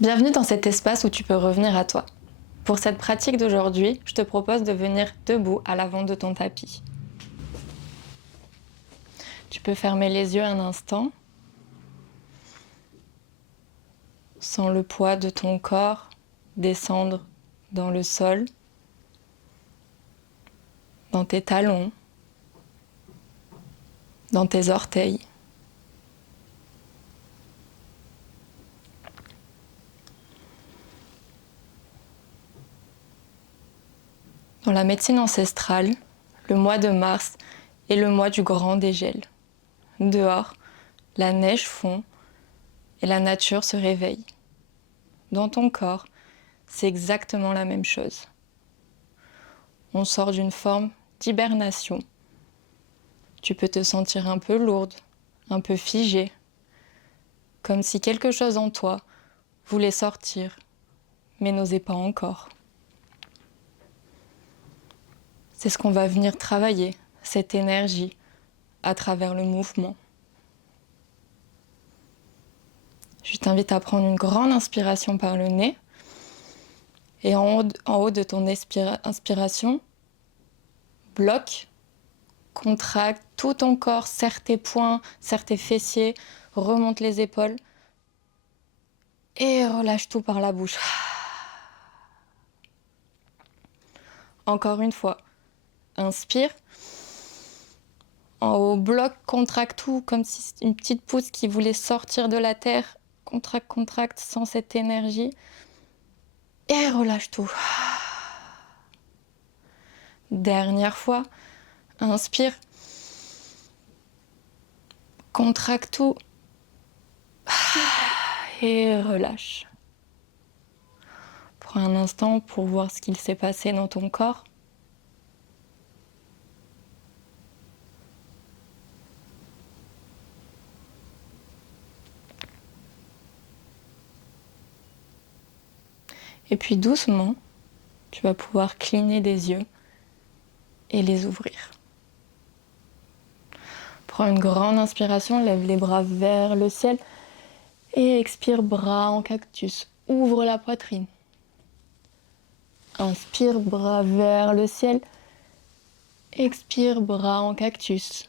Bienvenue dans cet espace où tu peux revenir à toi. Pour cette pratique d'aujourd'hui, je te propose de venir debout à l'avant de ton tapis. Tu peux fermer les yeux un instant, sans le poids de ton corps descendre dans le sol, dans tes talons, dans tes orteils. Dans la médecine ancestrale, le mois de mars est le mois du grand dégel. Dehors, la neige fond et la nature se réveille. Dans ton corps, c'est exactement la même chose. On sort d'une forme d'hibernation. Tu peux te sentir un peu lourde, un peu figée, comme si quelque chose en toi voulait sortir, mais n'osait pas encore. C'est ce qu'on va venir travailler, cette énergie, à travers le mouvement. Je t'invite à prendre une grande inspiration par le nez et en haut de ton inspiration, bloque, contracte tout ton corps, serre tes poings, serre tes fessiers, remonte les épaules et relâche tout par la bouche. Encore une fois, inspire. En haut, bloc, contracte tout comme si c'était une petite pousse qui voulait sortir de la terre. Contracte, contracte sans cette énergie. Et relâche tout. Dernière fois, inspire. Contracte tout. Et relâche. Prends un instant pour voir ce qu'il s'est passé dans ton corps. Et puis doucement, tu vas pouvoir cligner des yeux et les ouvrir. Prends une grande inspiration, lève les bras vers le ciel et expire, bras en cactus. Ouvre la poitrine. Inspire, bras vers le ciel. Expire, bras en cactus.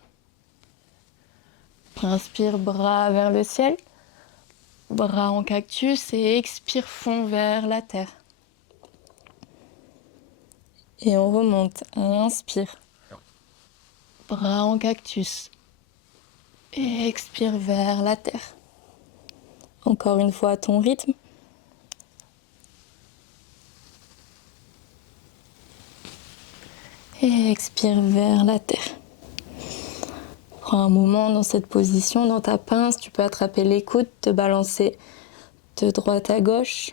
Inspire, bras vers le ciel. Bras en cactus et expire, fond vers la terre. Et on remonte. Inspire. Bras en cactus. Et expire vers la terre. Encore une fois à ton rythme. Et expire vers la terre. Prends un moment dans cette position, dans ta pince, tu peux attraper les coudes, te balancer de droite à gauche.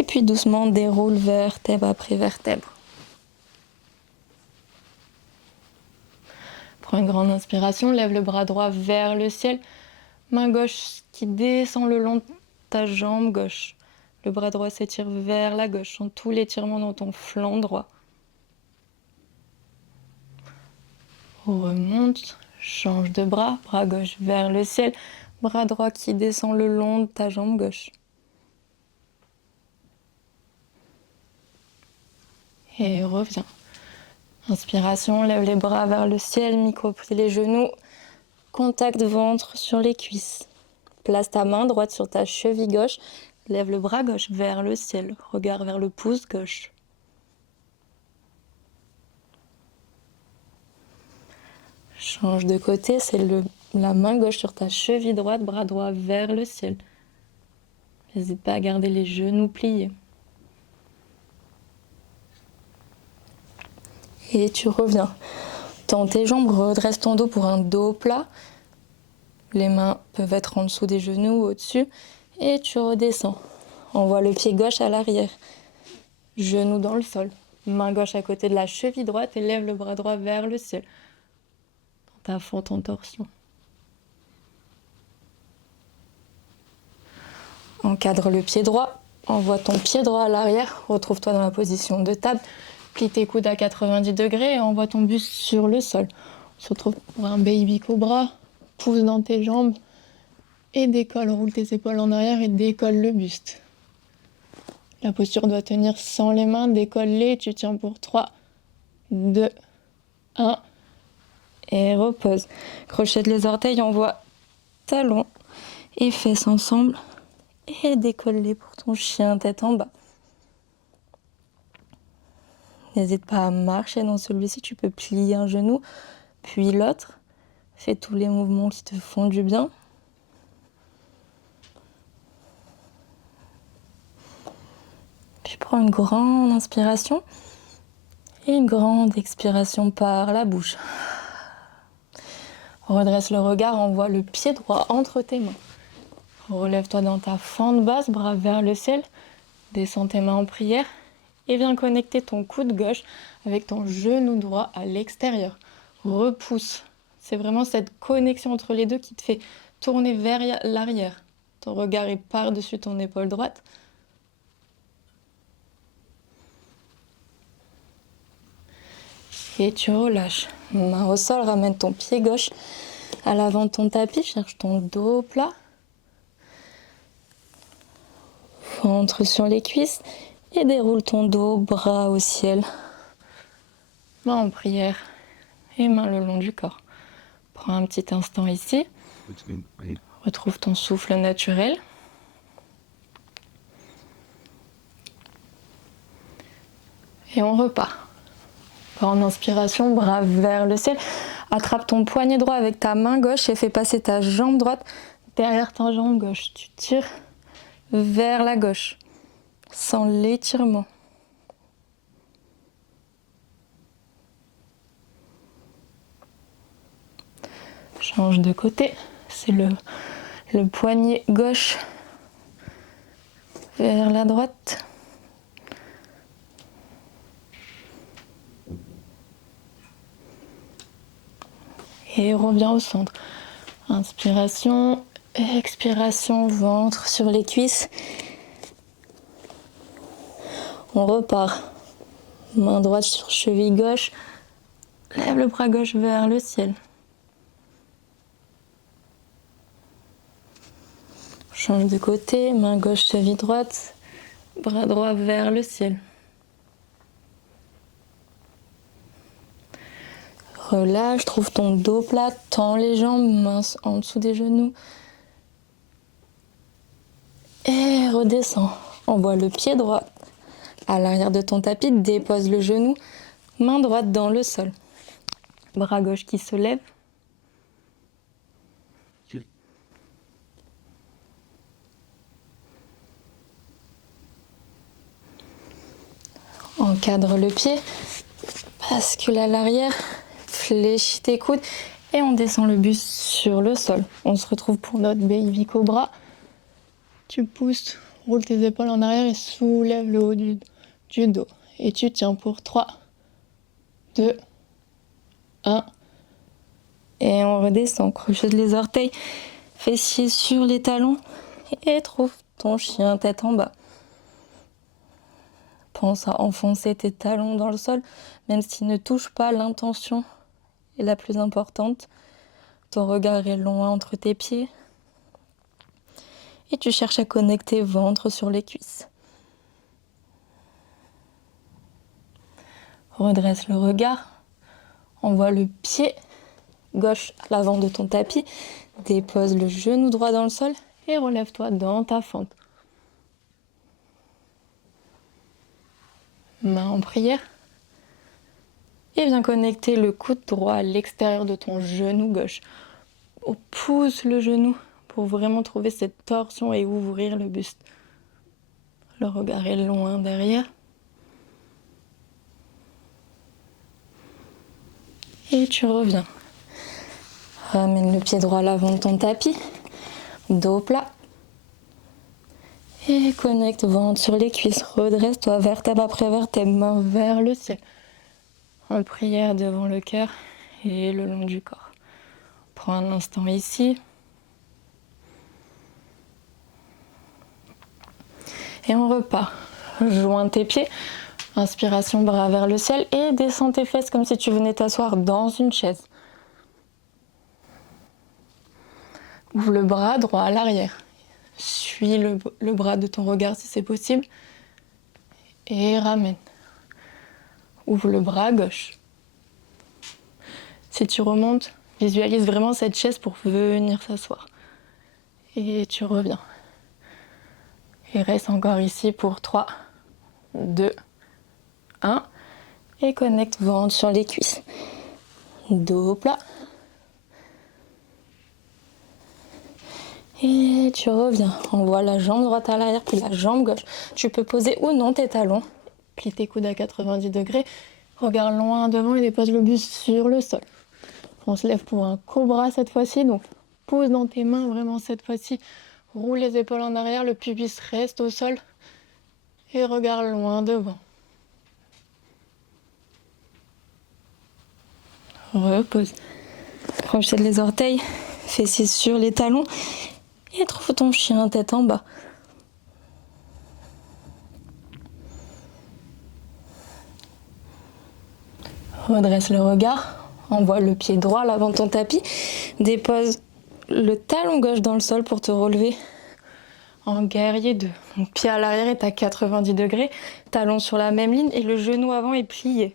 Et puis doucement déroule vertèbre après vertèbre. Prends une grande inspiration, lève le bras droit vers le ciel. Main gauche qui descend le long de ta jambe gauche. Le bras droit s'étire vers la gauche, en tout l'étirement dans ton flanc droit. Remonte, change de bras, bras gauche vers le ciel, bras droit qui descend le long de ta jambe gauche. Et reviens. Inspiration, lève les bras vers le ciel, micro-plie les genoux, contact ventre sur les cuisses. Place ta main droite sur ta cheville gauche, lève le bras gauche vers le ciel, regard vers le pouce gauche. Change de côté, c'est la main gauche sur ta cheville droite, bras droit vers le ciel. N'hésite pas à garder les genoux pliés. Et tu reviens. Tends tes jambes, redresse ton dos pour un dos plat. Les mains peuvent être en dessous des genoux ou au-dessus. Et tu redescends. Envoie le pied gauche à l'arrière. Genou dans le sol. Main gauche à côté de la cheville droite et lève le bras droit vers le ciel. Dans ta fente en torsion. Encadre le pied droit. Envoie ton pied droit à l'arrière. Retrouve-toi dans la position de table. Plie tes coudes à 90 degrés et envoie ton buste sur le sol. On se retrouve pour un baby cobra. Pousse dans tes jambes. et décolle. Roule tes épaules en arrière et décolle le buste. La posture doit tenir sans les mains. Décolle-les. Tu tiens pour 3, 2, 1. Et repose. Crochette les orteils, envoie talons et fesses ensemble. Et décolle-les pour ton chien, tête en bas. N'hésite pas à marcher dans celui-ci. Tu peux plier un genou, puis l'autre. Fais tous les mouvements qui te font du bien. Puis prends une grande inspiration et une grande expiration par la bouche. Redresse le regard, envoie le pied droit entre tes mains. Relève-toi dans ta fente basse, bras vers le ciel. Descends tes mains en prière et viens connecter ton coude gauche avec ton genou droit à l'extérieur. Repousse. C'est vraiment cette connexion entre les deux qui te fait tourner vers l'arrière. Ton regard est par-dessus ton épaule droite. Et tu relâches. Main au sol, ramène ton pied gauche à l'avant de ton tapis. Cherche ton dos plat. Ventre sur les cuisses. Et déroule ton dos, bras au ciel. Main en prière. Et main le long du corps. Prends un petit instant ici. Retrouve ton souffle naturel. Et on repart. En inspiration, bras vers le ciel. Attrape ton poignet droit avec ta main gauche et fais passer ta jambe droite derrière ta jambe gauche. Tu tires vers la gauche, sans l'étirement. Change de côté. C'est le poignet gauche vers la droite. Et reviens au centre. Inspiration, expiration, ventre sur les cuisses. On repart. Main droite sur cheville gauche. Lève le bras gauche vers le ciel. Change de côté, main gauche, cheville droite. Bras droit vers le ciel. Relâche, trouve ton dos plat, tends les jambes, mains en dessous des genoux. Et redescends. Envoie le pied droit à l'arrière de ton tapis, dépose le genou, main droite dans le sol. Bras gauche qui se lève. Encadre le pied, bascule à l'arrière. Fléchis tes coudes et on descend le buste sur le sol. On se retrouve pour notre baby cobra. Tu pousses, roule tes épaules en arrière et soulève le haut du dos. Et tu tiens pour 3, 2, 1. Et on redescend. Crochette les orteils, fessiers sur les talons et trouve ton chien tête en bas. Pense à enfoncer tes talons dans le sol, même s'ils ne touchent pas, l'intention est la plus importante. Ton regard est loin entre tes pieds. Et tu cherches à connecter ventre sur les cuisses. Redresse le regard. Envoie le pied gauche à l'avant de ton tapis. Dépose le genou droit dans le sol et relève-toi dans ta fente. Main en prière. Et viens connecter le coude droit à l'extérieur de ton genou gauche. On pousse le genou pour vraiment trouver cette torsion et ouvrir le buste. Le regard est loin derrière. Et tu reviens. Ramène le pied droit à l'avant de ton tapis. Dos plat. Et connecte ventre sur les cuisses. Redresse-toi, vertèbre après vertèbre, main vers le ciel. En prière devant le cœur et le long du corps. Prends un instant ici. Et on repart. Joins tes pieds. Inspiration, bras vers le ciel. Et descends tes fesses comme si tu venais t'asseoir dans une chaise. Ouvre le bras droit à l'arrière. Suis le bras de ton regard si c'est possible. Et ramène. Ouvre le bras gauche. Si tu remontes, visualise vraiment cette chaise pour venir s'asseoir. Et tu reviens. Et reste encore ici pour 3, 2, 1. Et connecte ventre sur les cuisses. Dos plat. Et tu reviens. Envoie la jambe droite à l'arrière, puis la jambe gauche. Tu peux poser ou non tes talons. Plie tes coudes à 90 degrés. Regarde loin devant et dépose le buste sur le sol. On se lève pour un cobra cette fois-ci. Donc, pose dans tes mains vraiment cette fois-ci. Roule les épaules en arrière. Le pubis reste au sol. Et regarde loin devant. Repose. Crochet les orteils. Fessiers sur les talons. Et trouve ton chien tête en bas. Redresse le regard. Envoie le pied droit à l'avant de ton tapis. Dépose le talon gauche dans le sol pour te relever en guerrier 2. Donc, pied à l'arrière est à 90 degrés. Talon sur la même ligne et le genou avant est plié.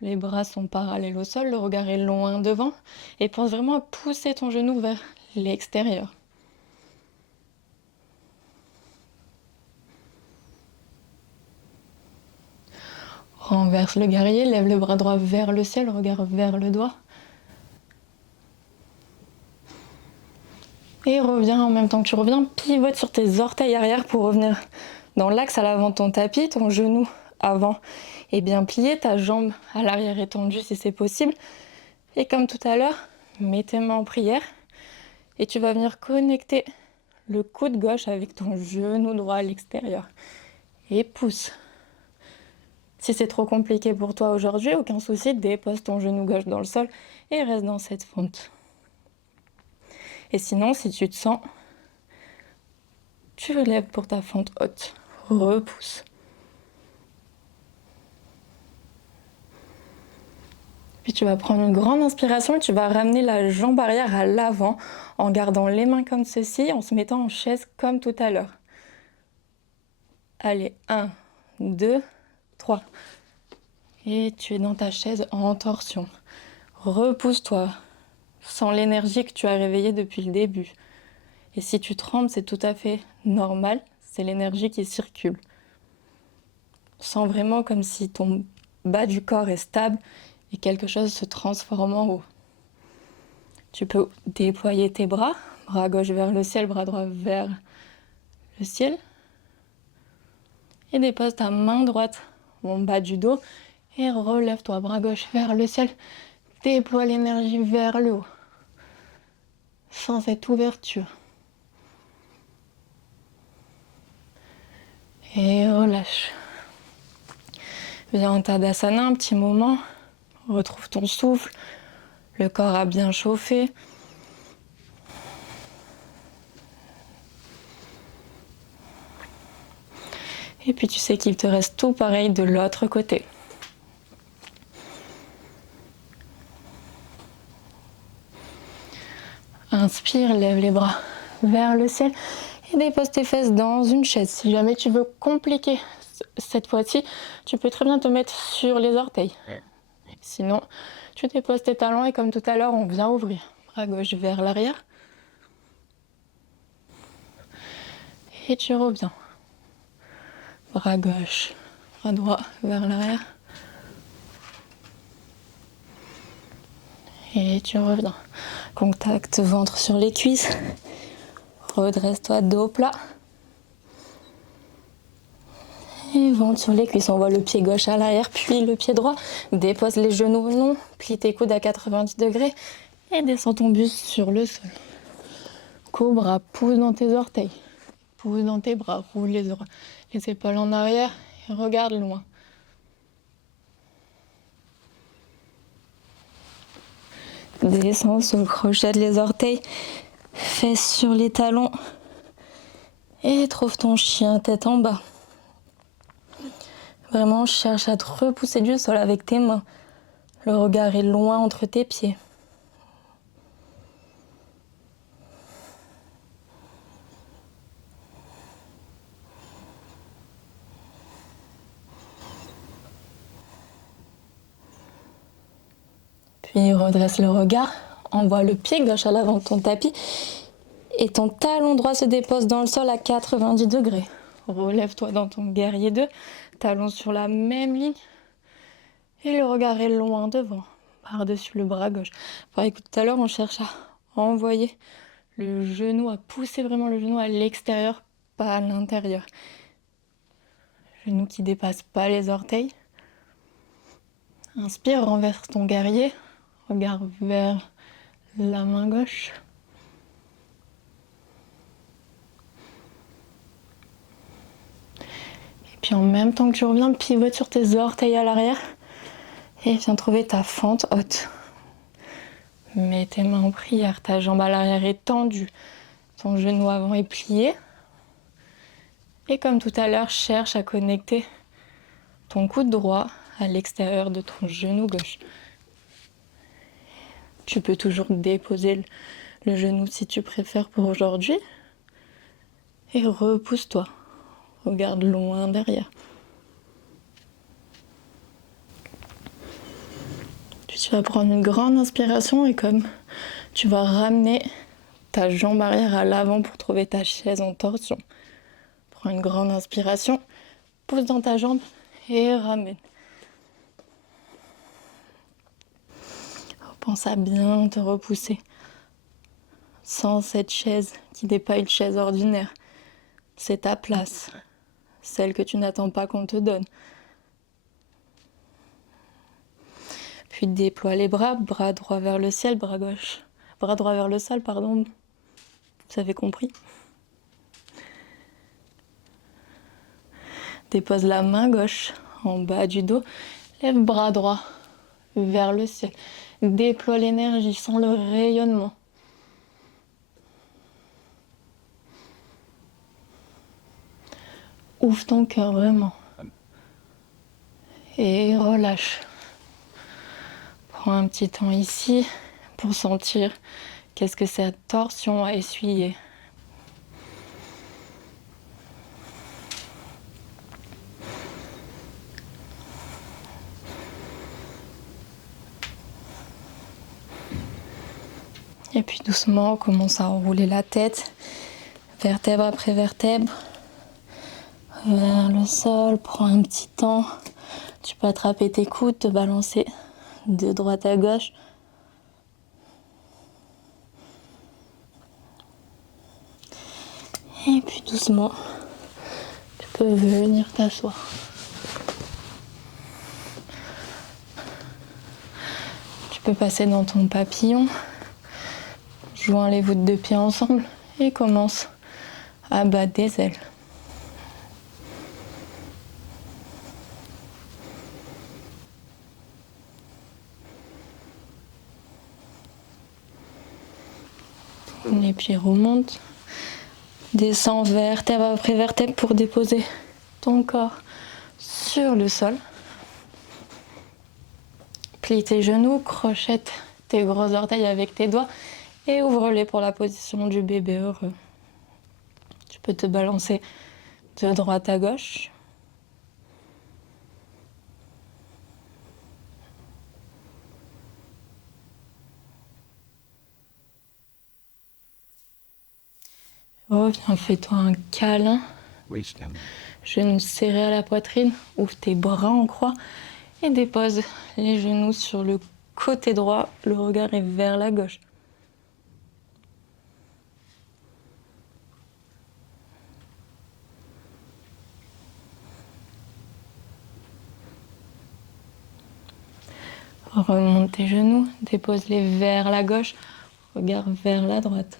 Les bras sont parallèles au sol. Le regard est loin devant. Et pense vraiment à pousser ton genou vers l'extérieur. Renverse le guerrier, lève le bras droit vers le ciel, regard vers le doigt. Et reviens en même temps que tu reviens, pivote sur tes orteils arrière pour revenir dans l'axe à l'avant de ton tapis, ton genou avant est bien plié, ta jambe à l'arrière étendue si c'est possible. Et comme tout à l'heure, mets tes mains en prière et tu vas venir connecter le coude gauche avec ton genou droit à l'extérieur. Et pousse. Si c'est trop compliqué pour toi aujourd'hui, aucun souci, dépose ton genou gauche dans le sol et reste dans cette fente. Et sinon, si tu te sens, tu relèves pour ta fente haute. Repousse. Puis tu vas prendre une grande inspiration et tu vas ramener la jambe arrière à l'avant en gardant les mains comme ceci, en se mettant en chaise comme tout à l'heure. Allez, 1, 2, 3. Et tu es dans ta chaise en torsion. Repousse-toi. Sens l'énergie que tu as réveillée depuis le début. Et si tu trembles, c'est tout à fait normal. C'est l'énergie qui circule. Sens vraiment comme si ton bas du corps est stable et quelque chose se transforme en haut. Tu peux déployer tes bras gauche vers le ciel, bras droit vers le ciel. Et dépose ta main droite en bas du dos et relève-toi, bras gauche vers le ciel. Déploie l'énergie vers le haut. Sens cette ouverture. Et relâche. Viens en Tadasana un petit moment. Retrouve ton souffle. Le corps a bien chauffé. Et puis tu sais qu'il te reste tout pareil de l'autre côté. Inspire, lève les bras vers le ciel et dépose tes fesses dans une chaise. Si jamais tu veux compliquer cette fois-ci, tu peux très bien te mettre sur les orteils. Sinon, tu déposes tes talons et comme tout à l'heure, on vient ouvrir. Bras gauche vers l'arrière. Et tu reviens. Bras gauche, bras droit vers l'arrière. Et tu reviens. Contact ventre sur les cuisses. Redresse-toi, dos plat. Et ventre sur les cuisses. On voit le pied gauche à l'arrière, puis le pied droit. Dépose les genoux au long. Plie tes coudes à 90 degrés. Et descends ton buste sur le sol. Cobra, pousse dans tes orteils. Pousse dans tes bras. Roule les épaules en arrière. Et regarde loin. Descends sur le crochet les orteils. Fesses sur les talons. Et trouve ton chien tête en bas. Vraiment, cherche à te repousser du sol avec tes mains. Le regard est loin entre tes pieds. Puis redresse le regard, envoie le pied gauche à l'avant de ton tapis et ton talon droit se dépose dans le sol à 90 degrés. Relève-toi dans ton guerrier 2, talon sur la même ligne et le regard est loin devant, par-dessus le bras gauche. Pareil que tout à l'heure, on cherche à envoyer le genou, à pousser vraiment le genou à l'extérieur, pas à l'intérieur. Genou qui dépasse pas les orteils. Inspire, renverse ton guerrier, regard vers la main gauche. Et puis en même temps que tu reviens, pivote sur tes orteils à l'arrière et viens trouver ta fente haute. Mets tes mains en prière, ta jambe à l'arrière est tendue, ton genou avant est plié. Et comme tout à l'heure, cherche à connecter ton coude droit à l'extérieur de ton genou gauche. Tu peux toujours déposer le genou si tu préfères pour aujourd'hui. Et repousse-toi. Regarde loin derrière. Puis tu vas prendre une grande inspiration et comme tu vas ramener ta jambe arrière à l'avant pour trouver ta chaise en torsion. Prends une grande inspiration, pousse dans ta jambe et ramène. Pense à bien te repousser sans cette chaise qui n'est pas une chaise ordinaire. C'est ta place, celle que tu n'attends pas qu'on te donne. Puis déploie les bras, bras droit vers le ciel, bras gauche. Bras droit vers le sol, pardon. Vous avez compris. Dépose la main gauche en bas du dos. Lève bras droit vers le ciel. Déploie l'énergie, sens le rayonnement. Ouvre ton cœur vraiment. Et relâche. Prends un petit temps ici pour sentir qu'est-ce que cette torsion a essuyé. Et puis doucement, on commence à enrouler la tête, vertèbre après vertèbre, vers le sol, prends un petit temps. Tu peux attraper tes coudes, te balancer de droite à gauche. Et puis doucement, tu peux venir t'asseoir. Tu peux passer dans ton papillon, joins les voûtes de pieds ensemble et commence à battre des ailes. Les pieds remontent, descends vertèbre après vertèbre pour déposer ton corps sur le sol. Plie tes genoux, crochette tes gros orteils avec tes doigts et ouvre-les pour la position du bébé heureux. Tu peux te balancer de droite à gauche. Reviens, fais-toi un câlin. Genoux serrés à la poitrine, ouvre tes bras en croix et dépose les genoux sur le côté droit. Le regard est vers la gauche. Remonte tes genoux, dépose-les vers la gauche, regard vers la droite.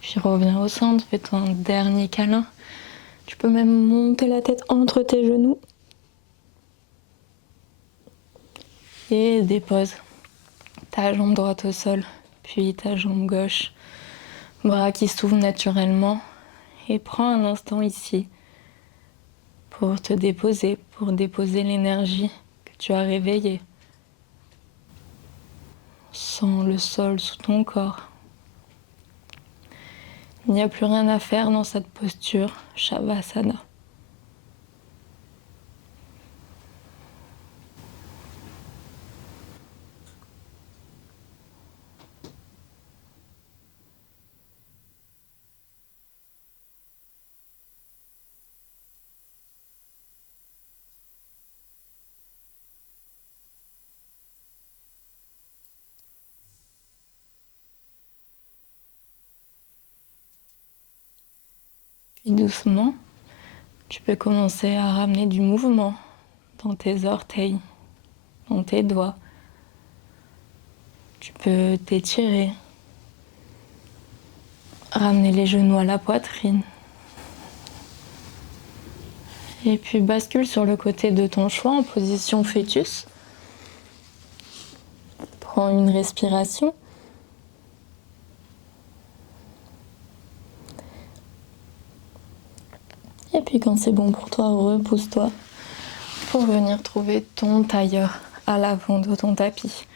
Puis reviens au centre, fais-toi un dernier câlin. Tu peux même monter la tête entre tes genoux. Et dépose ta jambe droite au sol, puis ta jambe gauche. Bras qui s'ouvrent naturellement. Et prends un instant ici pour te déposer, pour déposer l'énergie que tu as réveillée. Sens le sol sous ton corps. Il n'y a plus rien à faire dans cette posture Shavasana. Puis doucement, tu peux commencer à ramener du mouvement dans tes orteils, dans tes doigts. Tu peux t'étirer, ramener les genoux à la poitrine. Et puis bascule sur le côté de ton choix en position fœtus. Prends une respiration. Et puis quand c'est bon pour toi, repousse-toi pour venir trouver ton tailleur à l'avant de ton tapis.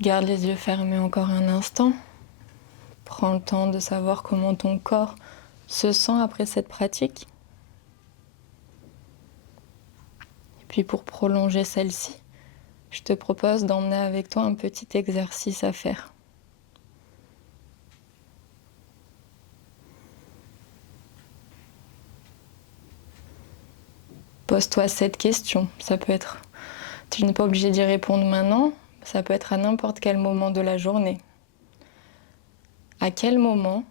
Garde les yeux fermés encore un instant. Prends le temps de savoir comment ton corps se sent après cette pratique. Et puis pour prolonger celle-ci, je te propose d'emmener avec toi un petit exercice à faire. Pose-toi cette question. Ça peut être, tu n'es pas obligé d'y répondre maintenant, ça peut être à n'importe quel moment de la journée. À quel moment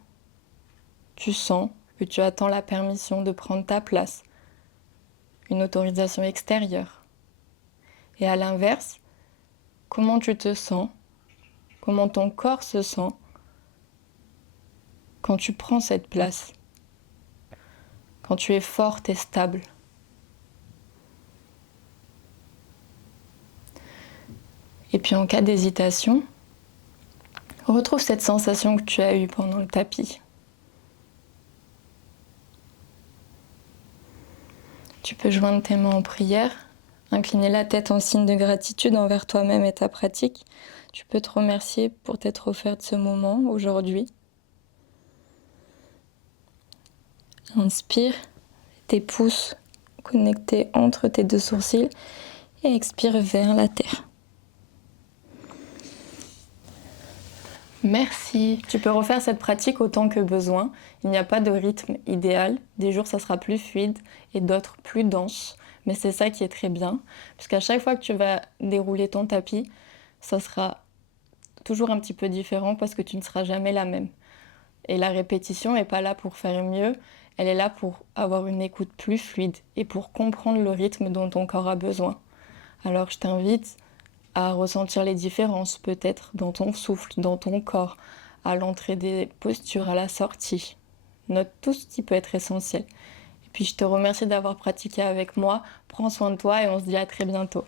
tu sens que tu attends la permission de prendre ta place, une autorisation extérieure? Et à l'inverse, comment tu te sens, comment ton corps se sent quand tu prends cette place, quand tu es forte et stable? Et puis en cas d'hésitation, retrouve cette sensation que tu as eue pendant le tapis. Tu peux joindre tes mains en prière, incliner la tête en signe de gratitude envers toi-même et ta pratique. Tu peux te remercier pour t'être offert ce moment aujourd'hui. Inspire, tes pouces connectés entre tes deux sourcils et expire vers la terre. Merci. Tu peux refaire cette pratique autant que besoin. Il n'y a pas de rythme idéal. Des jours, ça sera plus fluide et d'autres plus dense. Mais c'est ça qui est très bien. Parce qu'à chaque fois que tu vas dérouler ton tapis, ça sera toujours un petit peu différent parce que tu ne seras jamais la même. Et la répétition n'est pas là pour faire mieux. Elle est là pour avoir une écoute plus fluide et pour comprendre le rythme dont ton corps a besoin. Alors je t'invite à ressentir les différences peut-être dans ton souffle, dans ton corps, à l'entrée des postures, à la sortie. Note tout ce qui peut être essentiel. Et puis je te remercie d'avoir pratiqué avec moi. Prends soin de toi et on se dit à très bientôt.